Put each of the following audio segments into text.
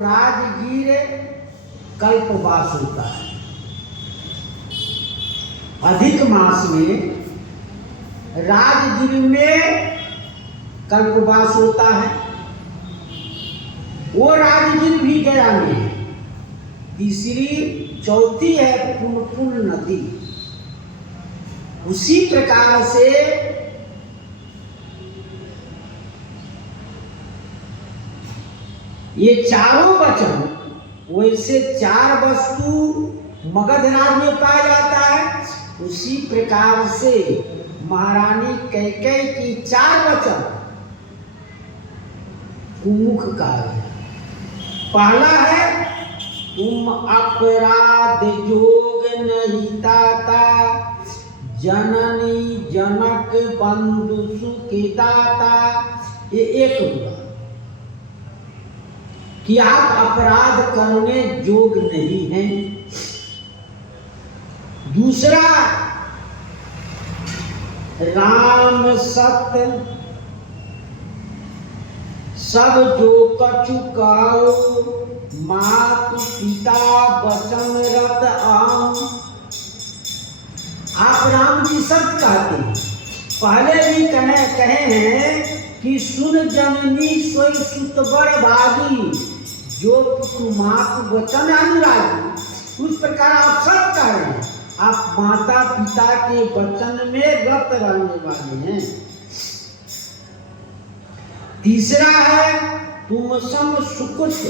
राजगीर कल्पवास होता है। अधिक मास में राजगीर में कल्पवास होता है। वो राजगीर भी गया में है। तीसरी चौथी है पुनपुन नदी। उसी प्रकार से ये चारों वचन वैसे चार वस्तु मगध राज में पाया जाता है, उसी प्रकार से महारानी कैकेयी की चार वचन कुमुख का है। पहला है तुम अपराध जोग नहीं ताता, जननी जनक बंधु सुख दाता। ये एक हुआ कि आप अपराध करने योग्य नहीं हैं। दूसरा, राम सत्य सब जो कछु कहो, मात पिता वचन रत आम। आप राम जी सत्य कहते हैं। पहले भी कहे हैं कि सुन जननी सोई सुत बड़ भागी, जो मात वचन अनुरागी। उस प्रकार आप सब कह रहे हैं, आप माता पिता के वचन में रत रहने वाले हैं। तीसरा है तुम सम सुकृत,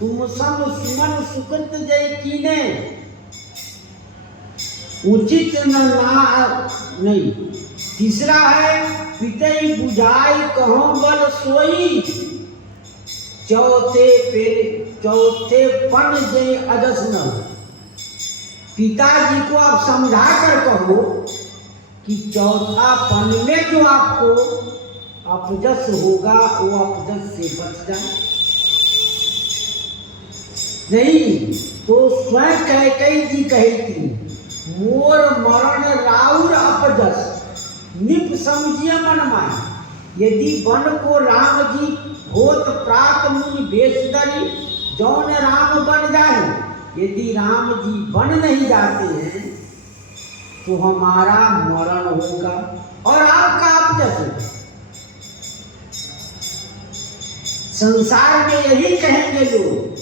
तुम सम सुमन सुकृत जय कीने, उचित नहीं। तीसरा है पितई बुझाई कहो बल सोई, चौथे पन जय अजस न। पिताजी को आप समझा कर कहो कि चौथा पन में जो आपको अपजस होगा वो अपजस से बच जाए। नहीं तो स्वयं कैकेयी जी कही थी, मोर मरण राउर अपजस निप समझिए मन माय। यदि वन को राम जी होत प्रात मुनि बेश धरी, जौन राम बन जाए। यदि राम जी बन नहीं जाते हैं तो हमारा मरण होगा और आपका अपजस होगा। संसार में यही कहेंगे लोग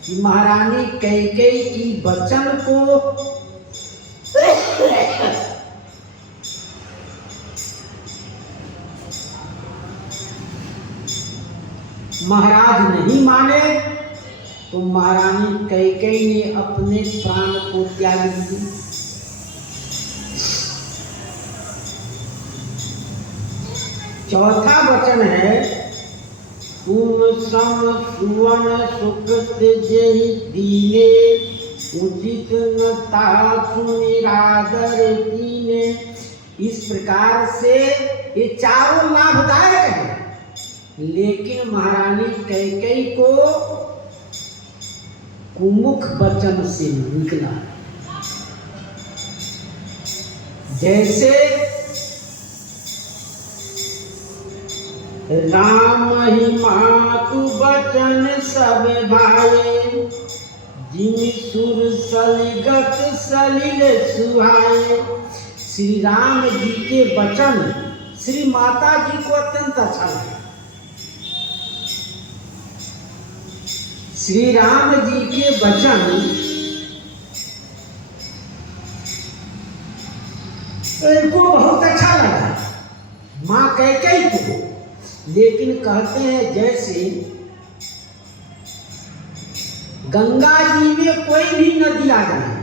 कि महारानी कैकेयी की वचन को महाराज नहीं माने तो महारानी कैकेयी ने अपने प्राण को त्याग दिया। चौथा वचन है तुम सम सुवन सुकृत जहि दीने, उचित न तासु निरादर कीने। इस प्रकार से ये चारों लाभदायक है, लेकिन महारानी कैकेयी को कुमुख वचन से निकला। जैसे राम ही मातु वचन सब भाए, जिमि सुर सलिगत सलिल सुहाए। श्री राम जी के वचन श्री माता जी को अत्यंत अच्छा लगा। श्री राम जी के वचन इनको बहुत अच्छा लगा, माँ कैकेयी को। लेकिन कहते हैं जैसे गंगा जी में कोई भी नदी आ जाए,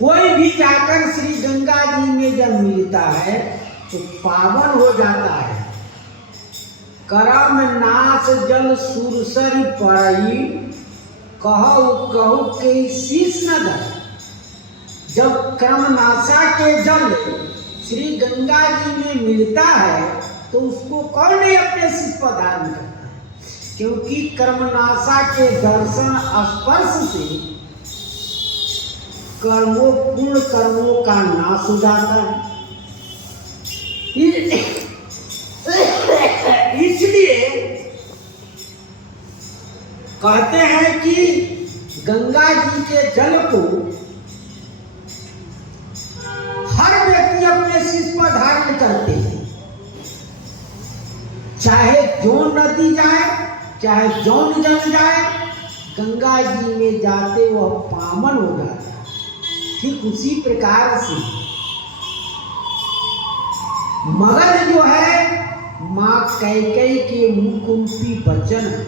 कोई भी जाकर श्री गंगा जी में जब मिलता है तो पावन हो जाता है। करम नाश जल सुरसरी पड़ई, कहु कहु के शीश न धर। जब कर्मनाशा के जल श्री गंगा जी में मिलता है तो उसको कौन नहीं अपने शीश पर धारण करता है, क्योंकि कर्मनाशा के दर्शन स्पर्श से पूर्ण कर्मों का नाश हो जाता है। इसलिए कहते हैं कि गंगा जी के जल को हर व्यक्ति अपने सिर पर धारण करते हैं, चाहे जौन नदी जाए, चाहे जौन जल जाए, गंगा जी में जाते वह पावन हो जाता है। ठीक उसी प्रकार से मगध जो है माँ कैकेयी के मुखरूपी वचन है,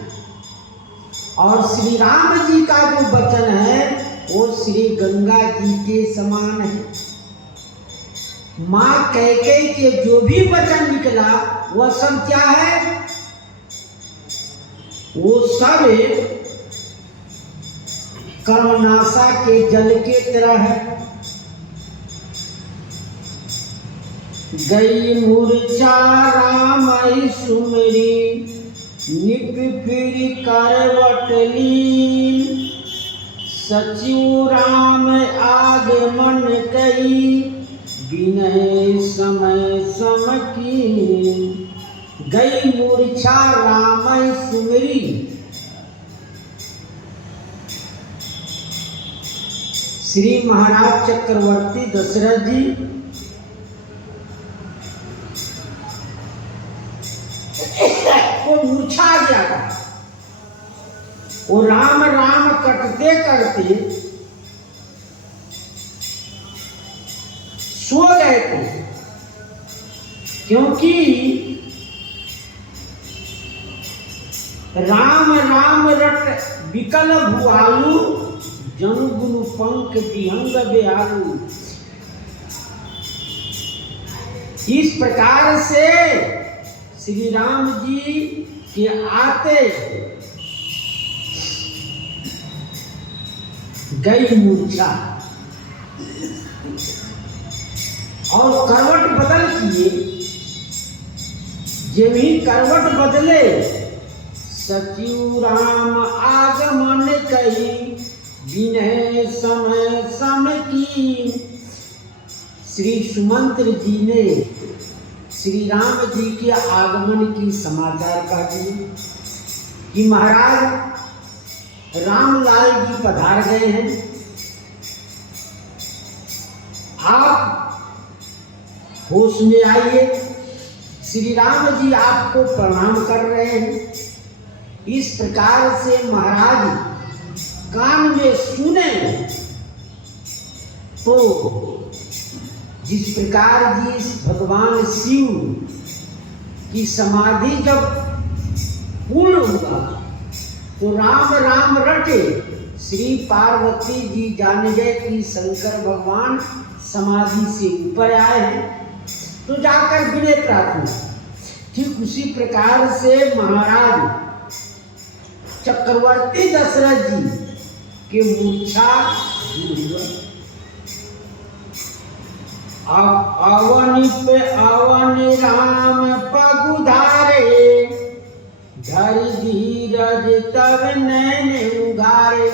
और श्री राम जी का जो वचन है वो श्री गंगा जी के समान है। माँ कैकेयी के जो भी वचन निकला वह सब क्या है, वो सब कर्मनाशा के जल के तरह है। गई मूर्छा राम सुमरी, निप फिर करवटली, सचिव राम आगमन कई, विनय समय सम की। गई मूर्छा राम सुमरी, श्री महाराज चक्रवर्ती दशरथ जी को मूर्छा आ गया था। वो राम राम करते करते सो गए थे, क्योंकि राम राम रट विकल भुआलू, जनु गुनु पंख विहंग बेहालू। इस प्रकार से श्री राम जी के आते गई मूर्छा और करवट बदल किए। जब ही करवट बदले, सचिव राम आगमन कही, विनय समय सम की। श्री सुमंत्र जी ने श्री राम जी के आगमन की समाचार कह दिए कि महाराज रामलाल जी पधार गए हैं, आप होश में आइए, श्री राम जी आपको प्रणाम कर रहे हैं। इस प्रकार से महाराज कान में सुने तो जिस प्रकार जी भगवान शिव की समाधि जब पूर्ण हुआ तो राम राम रटे, श्री पार्वती जी जान गए कि शंकर भगवान समाधि से ऊपर आए हैं, तो जाकर विनय प्रार्थना। ठीक उसी प्रकार से महाराज चक्रवर्ती दशरथ जी के मूर्छा हुआ। अवनि पे अवनि राम पगुधारे, धरि धीरज तब नैन उगारे।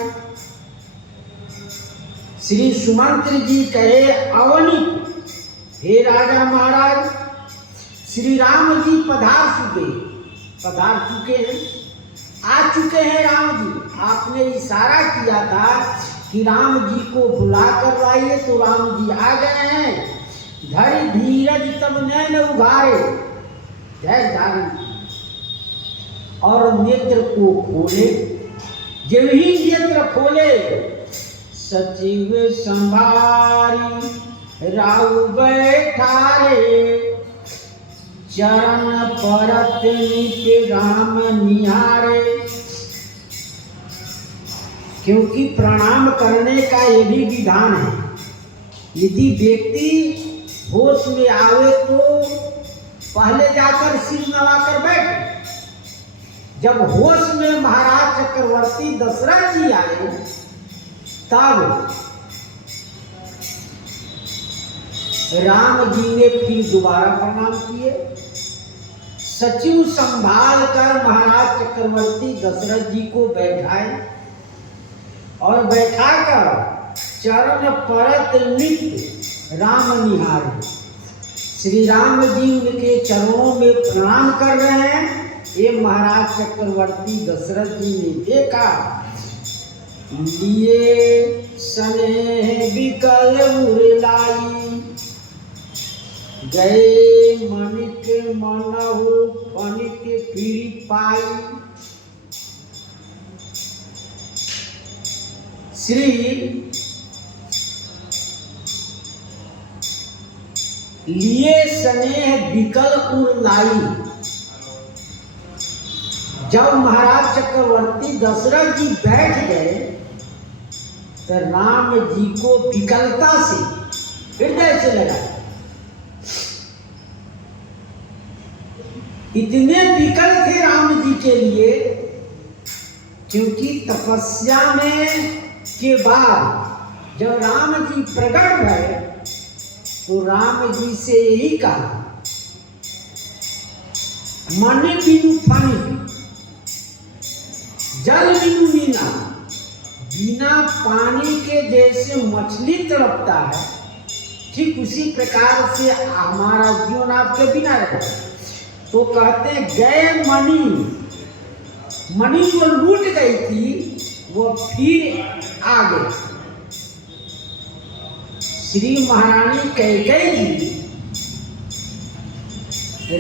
श्री सुमंत्र जी कहे अवनि, हे राजा महाराज, श्री राम जी पधार चुके हैं, आ चुके हैं राम जी। आपने इशारा किया था कि राम जी को बुला कर लाइए, तो राम जी आ गए हैं। धरि धीरज तब नैन उघारे, जय धारण, और नेत्र को खोले। जब ही नेत्र खोले, सचिव संभारी राउ बैठारे, चरण परत नित राम निहारे। क्योंकि प्रणाम करने का ये भी विधान है, यदि व्यक्ति होश में आवे तो पहले जाकर सिर नवाकर बैठे। जब होश में महाराज चक्रवर्ती दशरथ जी आए तब राम जी ने फिर दोबारा प्रणाम किए। सचिव संभाल कर महाराज चक्रवर्ती दशरथ जी को बैठाए और बैठाकर चरण परत नित राम निहारे। श्री राम जी उनके चरणों में प्रणाम कर रहे हैं ये महाराज चक्रवर्ती दशरथ जी ने देखा, लिए स्नेह विकल उरलाई, गए मनिक मनहु फनिक फिर पाई। श्री लिए स्नेह विकल उरलाई। जब महाराज चक्रवर्ती दशरथ जी बैठ गए तो राम जी को विकलता से हृदय से लगा। इतने विकल थे राम जी के लिए, क्योंकि तपस्या में के बाद जब राम जी प्रकट भए तो राम जी से यही कहा, मन बिनु फनी जल बिनु मीना। बिना पानी के जैसे मछली तड़पता है, ठीक उसी प्रकार से हमारा जीवन आपके बिना रहे। तो कहते गए मणि जो लूट गई थी वो फिर आ गई। श्री महारानी कैकेयी जी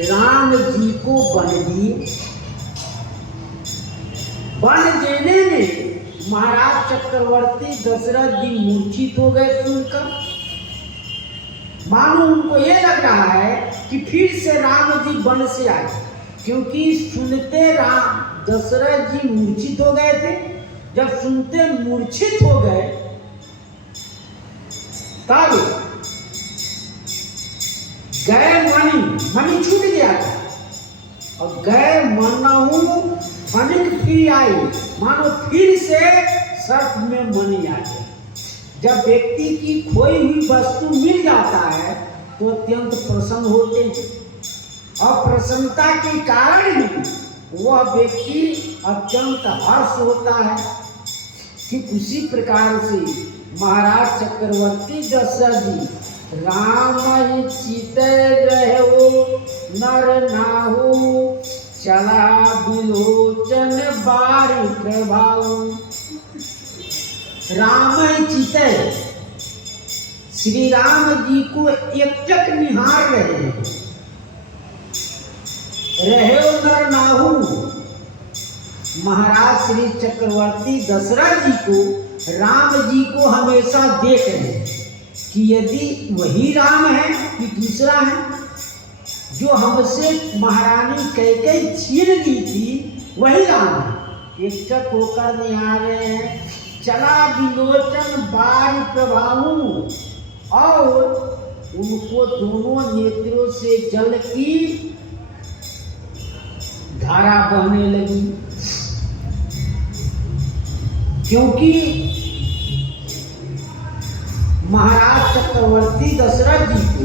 राम जी को बन दी। बन देने में महाराज चक्रवर्ती दशरथ जी मूर्छित हो गए थे। उनका मानो उनको ये लग रहा है कि फिर से राम जी वन से आए, क्योंकि सुनते राम दशरथ जी मूर्छित हो गए थे। जब सुनते मूर्छित हो गए तब गए मणि छूट गया था, और गए मनहु फनिक फिर आई। मानो फिर से सर्प में मणि आ गया। जब व्यक्ति की खोई हुई वस्तु मिल जाता है तो अत्यंत प्रसन्न होते हैं, और प्रसन्नता के कारण ही वह व्यक्ति अत्यंत हर्ष होता है। ठीक उसी प्रकार से महाराज चक्रवर्ती दशरथ जी राम चित रहो नर नाहु, चला विलोचन बारी प्रभाव। राम चिते श्री राम जी को एकटक निहार रहे नर नाहु। महाराज श्री चक्रवर्ती दशरथ जी को राम जी को हमेशा देख रहे कि यदि वही राम है कि दूसरा है। जो हमसे महारानी कैकेयी छीन ली थी वही राम है। एकटक होकर निहार रहे हैं। चला विलोचन बारी प्रभाऊ, और उनको दोनों नेत्रों से जल की धारा बहने लगी, क्योंकि महाराज चक्रवर्ती दशरथ जी को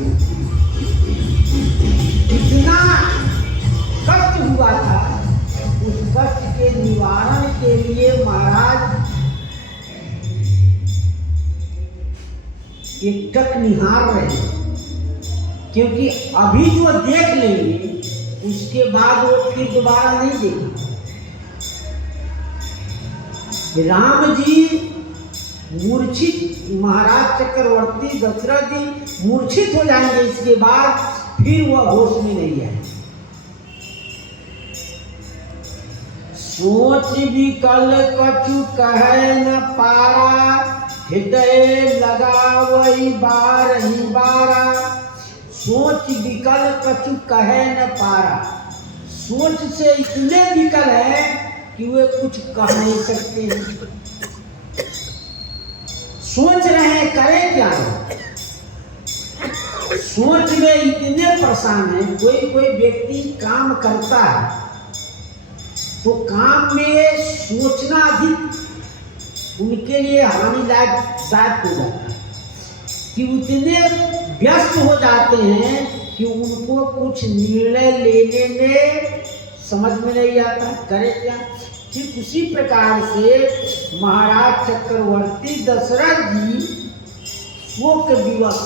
इतना कष्ट हुआ था। उस कष्ट के निवारण के लिए महाराज एकटक निहार रहे, क्योंकि अभी जो देख लेंगे उसके बाद वो फिर दोबारा नहीं देखेंगे। राम जी मूर्छित, महाराज चक्रवर्ती दशरथ जी मूर्छित हो जाएंगे, इसके बाद फिर वह होश में नहीं आए। सोच विकल कछु कहे न पारा, हृदय लगा वही बार ही बारा। सोच विकल कछु कहे न पारा। सोच से इतने विकल है कि वे कुछ कह नहीं सकते हैं। सोच रहे हैं करें क्या। सोच में इतने परेशान है। कोई व्यक्ति काम करता है तो काम में सोचना अधिक उनके लिए हानिदायक हो जाता है, कि उतने व्यस्त हो जाते हैं कि उनको कुछ निर्णय लेने में समझ में नहीं आता, करे क्या। ठीक उसी प्रकार से महाराज चक्रवर्ती दशरथ जी शोक विवश,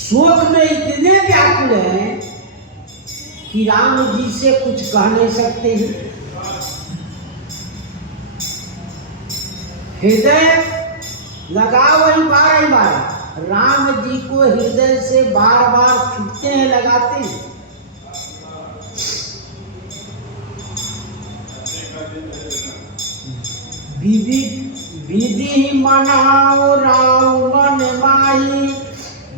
शोक में इतने व्याकुल हैं कि राम जी से कुछ कह नहीं सकते हैं। हृदय लगाओ वही बार राम जी को हृदय से बार बार छूटते हैं, लगाते हैं। विधि मनाओ राम मन माही,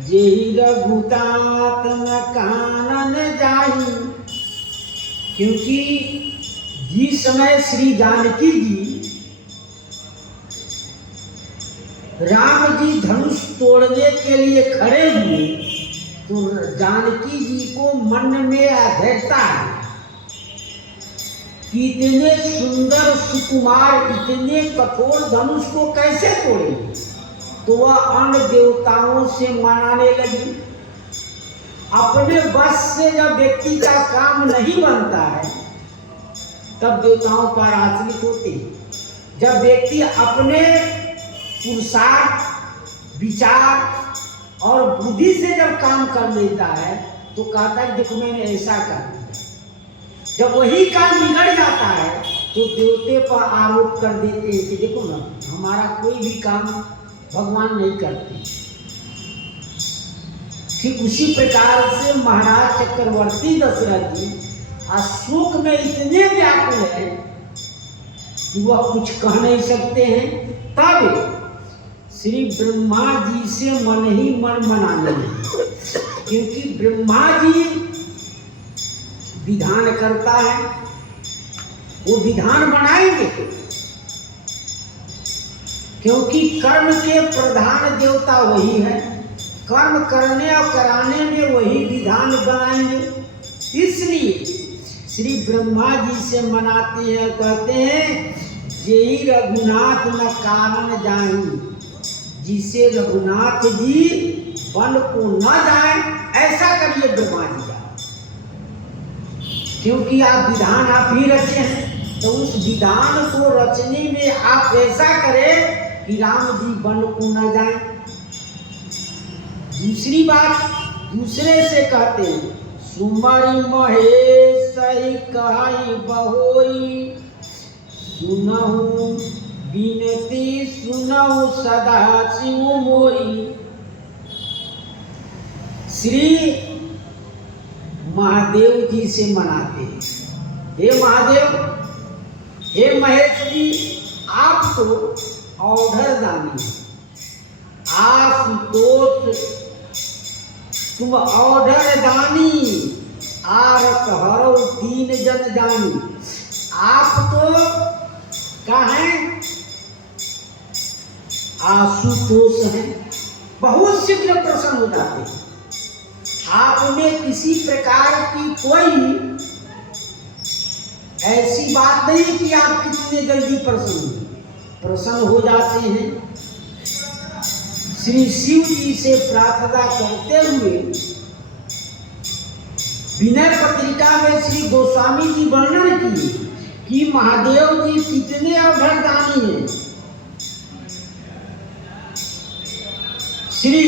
जेहि रघुतात न कानन जाही। क्योंकि जिस समय श्री जानकी जी राम जी धनुष तोड़ने के लिए खड़े हुए तो जानकी जी को मन में अधैर्यता है कि इतने सुंदर सुकुमार इतने कठोर धनुष को कैसे तोड़ेंगे। तो वह अन्य देवताओं से मनाने लगी। अपने बस से जब व्यक्ति का काम नहीं बनता है तब देवताओं पर आश्रित होते हैं। जब व्यक्ति अपने पुरुषार्थ विचार और बुद्धि से जब काम कर लेता है तो कहता है देखो मैंने ऐसा कर दिया। जब वही काम बिगड़ जाता है तो देवते पर आरोप कर देते हैं कि देखो ना हमारा कोई भी काम भगवान नहीं करते। ठीक उसी प्रकार से महाराज चक्रवर्ती दशरथ जी अशोक में इतने व्याकुल है कि वह कुछ कह नहीं सकते हैं। तब श्री ब्रह्मा जी से मन ही मन मनाने लगे, क्योंकि ब्रह्मा जी विधान करता है, वो विधान बनाएंगे। क्योंकि कर्म के प्रधान देवता वही है, कर्म करने और कराने में वही विधान बनाएंगे। इसलिए श्री ब्रह्मा जी से मनाते हैं, कहते हैं जेहि रघुनाथ न कारण जाही, जिसे रघुनाथ जी वन को न जाए ऐसा करिए ब्रह्मा जी का। क्योंकि आप विधान आप ही रचे हैं तो उस विधान को रचने में आप ऐसा करें कि राम जी वन को न जाए। दूसरी बात दूसरे से कहते हैं सुमरि महेश कहि बहोई, सुनहु बिनती सुनहु सदा शिव मोई। श्री महादेव जी से मनाते हैं, हे महादेव हे महेश जी आप तो औढ़र दानी, आशुतोष तुम औढ़र दानी, आरत हरो दीन जन जानी। आप तो कहें आशुतोष हैं, बहुत शीघ्र प्रसन्न हो जाते हैं। आप में किसी प्रकार की कोई ऐसी बात नहीं कि आप कितने जल्दी प्रसन्न हो जाते हैं। श्री शिव जी से प्रार्थना करते हुए विनय पत्रिका में श्री गोस्वामी जी वर्णन किए कि महादेव जी कितने अवधानी हैं। श्री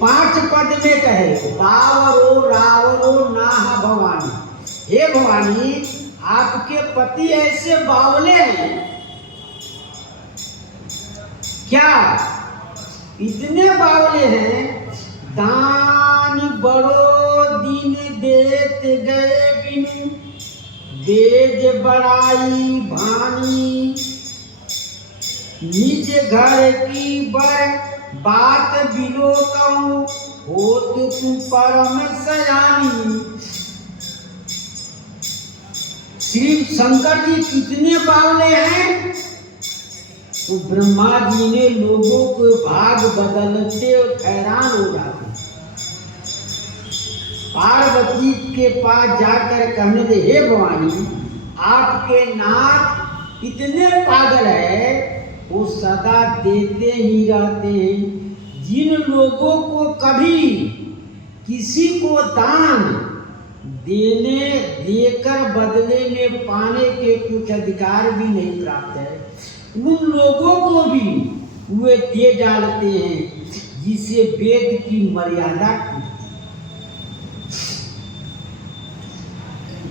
5 पद में कहे बावरो रावरो नाह भवानी, हे भवानी आपके पति ऐसे बावले हैं क्या? इतने बावले हैं दान बड़ो दिन देत गए बिनु, बेज बड़ाई भानी, निज घर की बर बात बिलो कहूँ होत तू परम सयानी। श्री शंकर जी कितने बावले हैं तो ब्रह्मा जी ने लोगों को भाग बदलते हैरान हो जाते। पार्वती के पास जाकर कहने दे हे भवानी आपके नाथ इतने पागल है वो सदा देते ही रहते हैं। जिन लोगों को कभी किसी को दान देकर बदले में पाने के कुछ अधिकार भी नहीं प्राप्त है, उन लोगों को भी वे दे डालते हैं जिसे वेद की मर्यादा टूटती।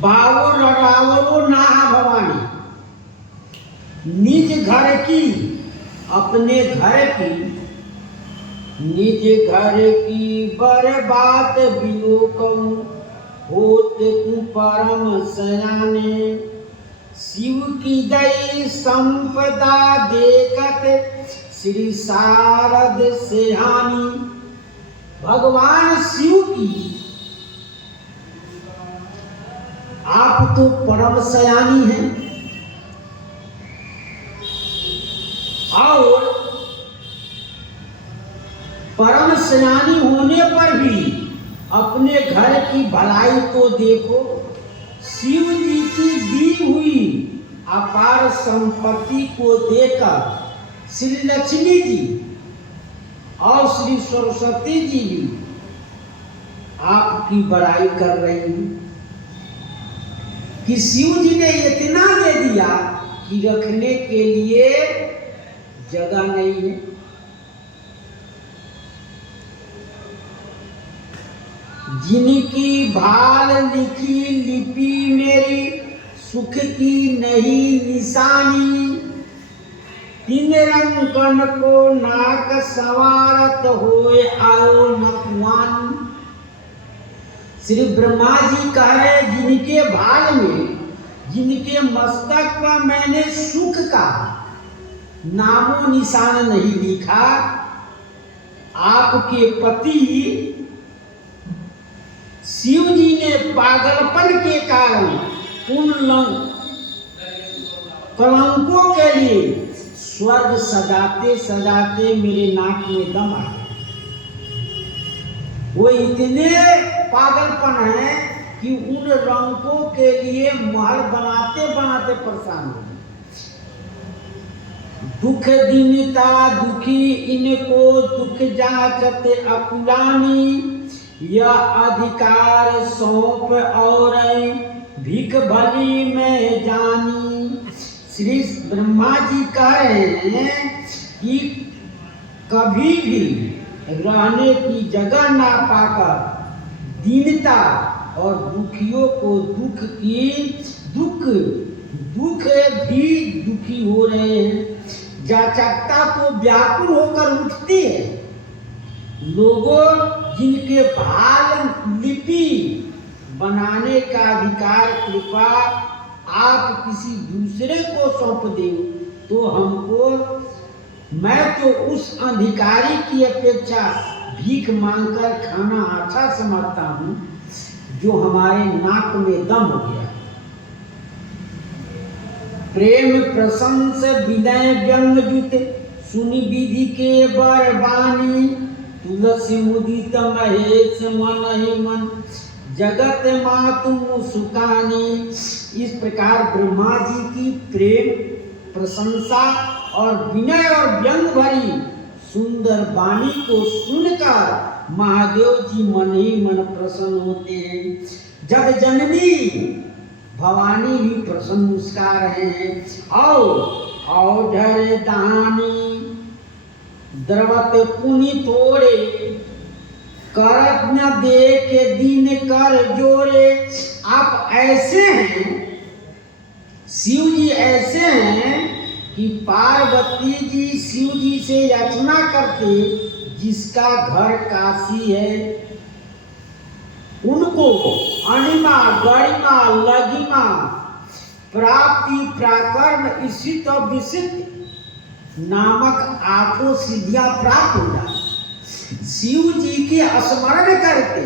बावर रावरो नाहा भवानी, निज घर की अपने घर की, निज घर की बर्बाद बियो कहूँ, होत तू परम सयाने। शिव की दई संपदा देखत श्री शारद सेहानी। भगवान शिव की आप तो परम सयानी हैं, और परम सयानी होने पर भी अपने घर की भलाई तो देखो। शिव जी की दी हुई अपार संपत्ति को देकर श्री लक्ष्मी जी और श्री सरस्वती जी भी आपकी बड़ाई कर रही हैं कि शिव जी ने इतना दे दिया कि रखने के लिए जगह नहीं है। जिनकी भाल लिखी लिपि मेरी, सुख की नहीं निशानी। तीन रंगन को नाक संवारत होए आओ नकवान। श्री ब्रह्मा जी कह रहे, जिनके भाल में, जिनके मस्तक पर मैंने सुख का नामो निशान नहीं लिखा, आपके पति शिव जी ने पागलपन के कारण उन कलंकों के लिए स्वर्ग सजाते सजाते मेरे नाक में दम आ गया। वो इतने पागलपन है कि उन रंगों के लिए महल बनाते बनाते परेशान हो गए। दुख दीनता दुखी इनको दुख जाचते अकुलानी। यह अधिकार सौंप और भीख भली में जानी। श्री ब्रह्मा जी कह रहे हैं कि कभी भी रहने की जगह ना पाकर दीनता और दुखियों को दुख भी दुखी हो रहे हैं। जाचकता तो व्याकुल होकर उठती है। लोगों जिनके भाल लिपि बनाने का अधिकार कृपा आप किसी दूसरे को सौंप दे तो हमको, मैं तो उस अधिकारी की अपेक्षा भीख मांगकर खाना अच्छा समझता हूँ जो हमारे नाक में दम हो गया। प्रेम प्रशंस विनय व्यंग जुत सुनि विधि के बरबानी। तुलसी मुदित महेश मन ही मन जगत मातु सुकानी। इस प्रकार ब्रह्मा जी की प्रेम प्रशंसा और विनय और व्यंग भरी सुंदर वाणी को सुनकर महादेव जी मन ही मन प्रसन्न होते हैं। जग जननी भवानी भी प्रसन्न मुस्का रहे हैं। और ढर दानी द्रवत पुनि तोड़े करत न दे के दिन कर जोड़े। आप ऐसे हैं, शिव जी ऐसे हैं कि पार्वती जी शिव जी से याचना करते, जिसका घर काशी है उनको अणिमा गरिमा लगिमा प्राप्ति प्राकर्म इसित विसित नामक आठों सिद्धियां प्राप्त हो जाती। शिव जी के स्मरण करके,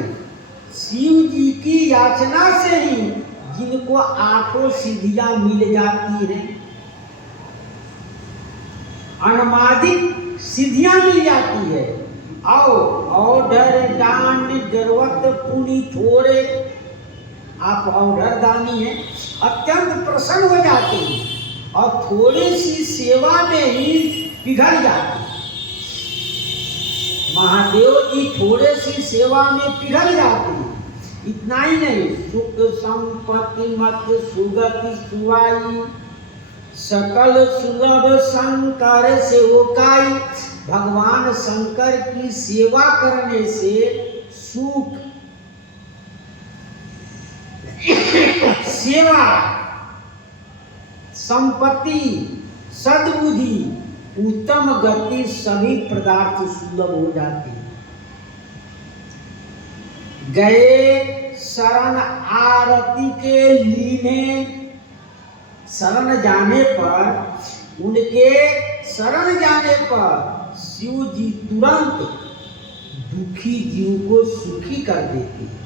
शिव जी की याचना से ही जिनको आठों सिद्धियां मिल जाती हैं, अनमादिक सिद्धियां मिल जाती है। औढर दान जरूरत पुनि थोड़े, आप औढर दानी हैं, अत्यंत प्रसन्न हो जाते हैं और थोड़ी सी सेवा में ही पिघल जाते हैं। महादेव जी थोड़े सी सेवा में पिघल जाते हैं। इतना ही नहीं, सुख संपत्ति मत सुगति सुवाई सकल सुलभ शंकर सेवकाई। भगवान शंकर की सेवा करने से सुख सेवा, संपत्ति, सद्बुद्धि, उत्तम गति सभी पदार्थ सुलभ हो जाते हैं। गए शरण आरती के लीने, शरण जाने पर, उनके शरण जाने पर शिव जी तुरंत दुखी जीव को सुखी कर देते हैं।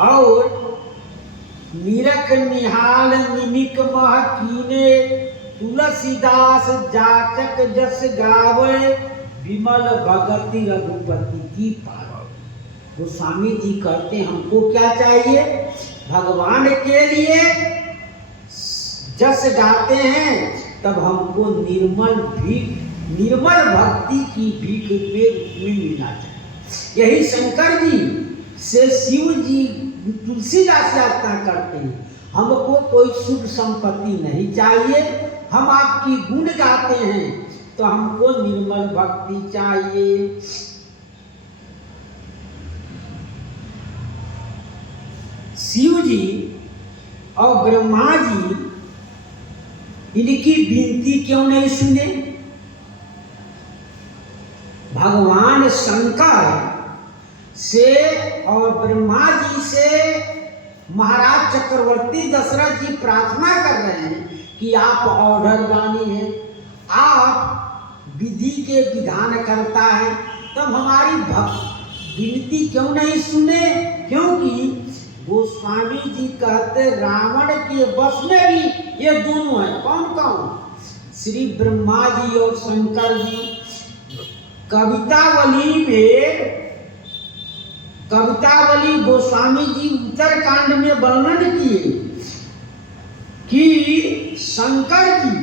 और निरख निहाल निमिक मह कीने, तुलसीदास जाचक जस गावे, विमल भगति रघुपति की पावे। गोस्वामी जी कहते हैं हमको क्या चाहिए? भगवान के लिए जस गाते हैं तब हमको निर्मल भक्ति की भीख में मिलना चाहिए। यही शंकर जी से शिव जी तुलसीदास याचना करते हैं, हमको कोई सुख संपत्ति नहीं चाहिए, हम आपकी गुण गाते हैं तो हमको निर्मल भक्ति चाहिए। शिव जी और ब्रह्मा जी इनकी विनती क्यों नहीं सुने? भगवान शंकर से और ब्रह्मा जी से महाराज चक्रवर्ती दशरथ जी प्रार्थना कर रहे हैं कि आप ऑर्डर दानी हैं, आप विधि के विधान करता है, तब हमारी विनती क्यों नहीं सुने? क्योंकि गोस्वामी जी कहते रावण के बस में भी ये दोनों हैं। कौन कौन? श्री ब्रह्मा जी और शंकर जी। कवितावली गोस्वामी जी उत्तरकांड में वर्णन किए कि शंकर जी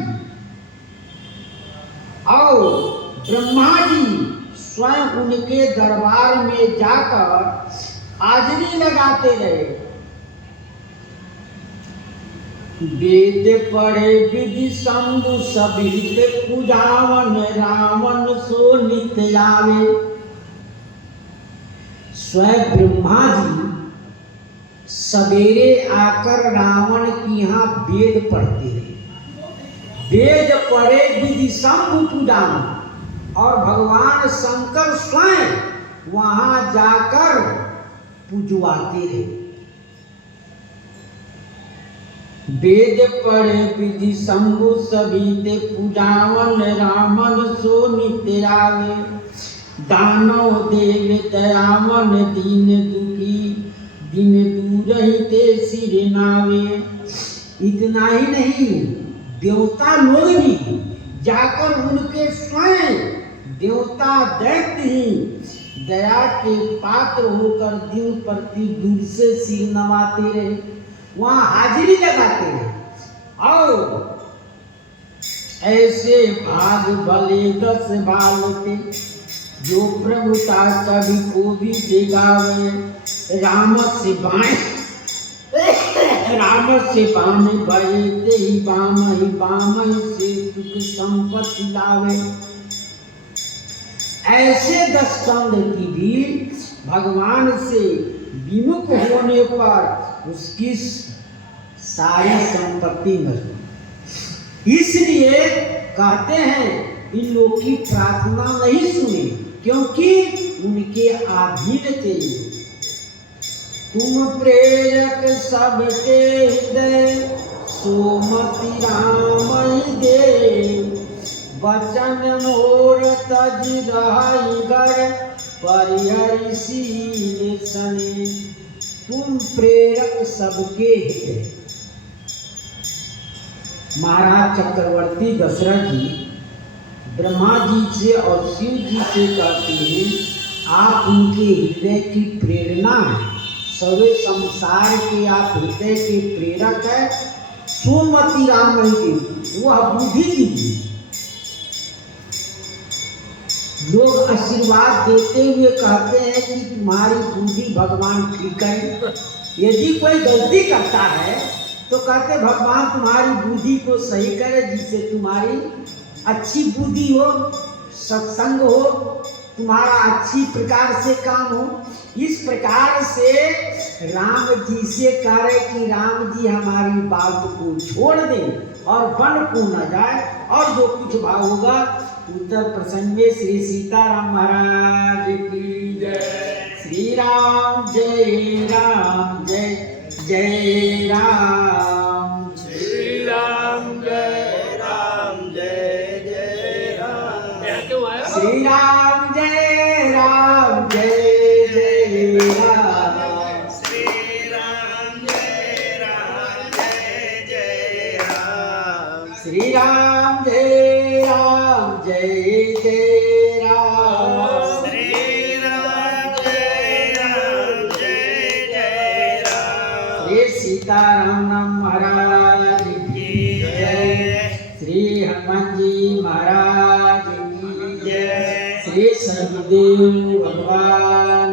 और ब्रह्मा जी स्वयं उनके दरबार में जाकर हाजिरी लगाते रहे। वेद पढ़े विधि शंभु सबित पूजावन, रावण सो नित्य आवे। स्वयं ब्रह्मा जी सवेरे आकर रावण की यहाँ वेद पढ़ते रहे। वेद पढ़े विधि शंभु पूजावन, और भगवान शंकर स्वयं वहां जाकर पूजवाते रहे। वेद पढ़े विधि शंभु सभी पूजावन, रामन सो नित्य आवे। दानव देव दयावन, दीन दुखी दिन दूर ही ते सिर नावे। इतना ही नहीं, देवता लोग भी जाकर उनके स्वयं देवता दैत्य ही दया के पात्र होकर दिन प्रतिदिन से सिर नवाते रहे, वहां हाजिरी लगाते रहे। और ऐसे भाग भले 10 बालते, जो प्रभुता कभी को भी दिगावे। राम से बाएं भयते ही बाम से सुख संपत्ति लावे। ऐसे 10 स्कंद की भी भगवान से विमुख होने पर उसकी सारी संपत्ति नष्ट। इसलिए कहते हैं इन लोग की प्रार्थना नहीं सुने, क्योंकि उनके अधीन थे। तुम प्रेरक सबके हृदय, सोमति राम दे। वचन मोर तज रहाई घर, परिहरि शील सने। तुम प्रेरक सबके हृदय। महाराज चक्रवर्ती दशरथ जी ब्रह्मा जी से और शिव जी से कहते हैं आप उनके हृदय की प्रेरणा है, सवे संसार के आप हृदय के प्रेरक है। सोमति राम के वह बुद्धि दीजिए। लोग आशीर्वाद देते हुए कहते हैं कि तुम्हारी बुद्धि भगवान ठीक है। यदि कोई गलती करता है तो कहते भगवान तुम्हारी बुद्धि को सही करे, जिससे तुम्हारी अच्छी बुद्धि हो, सत्संग हो, तुम्हारा अच्छी प्रकार से काम हो। इस प्रकार से राम जी से करे कि राम जी हमारी बात को छोड़ दें और वन को न जाए, और जो कुछ भाव होगा उत्तर प्रसंग में श्री सीताराम महाराज की जय। श्री राम जय राम जय जय राम। श्री राम जय राम जय जय राम। श्री राम जय राम जय जय राम। श्री राम जय राम जय जय राम। श्री राम जय राम जय जय राम। श्री राम जय राम जय जय राम। श्री सीताराम महाराज की जय। श्री हनुमान जी महाराज की जय। श्री सर्वदेव भगवान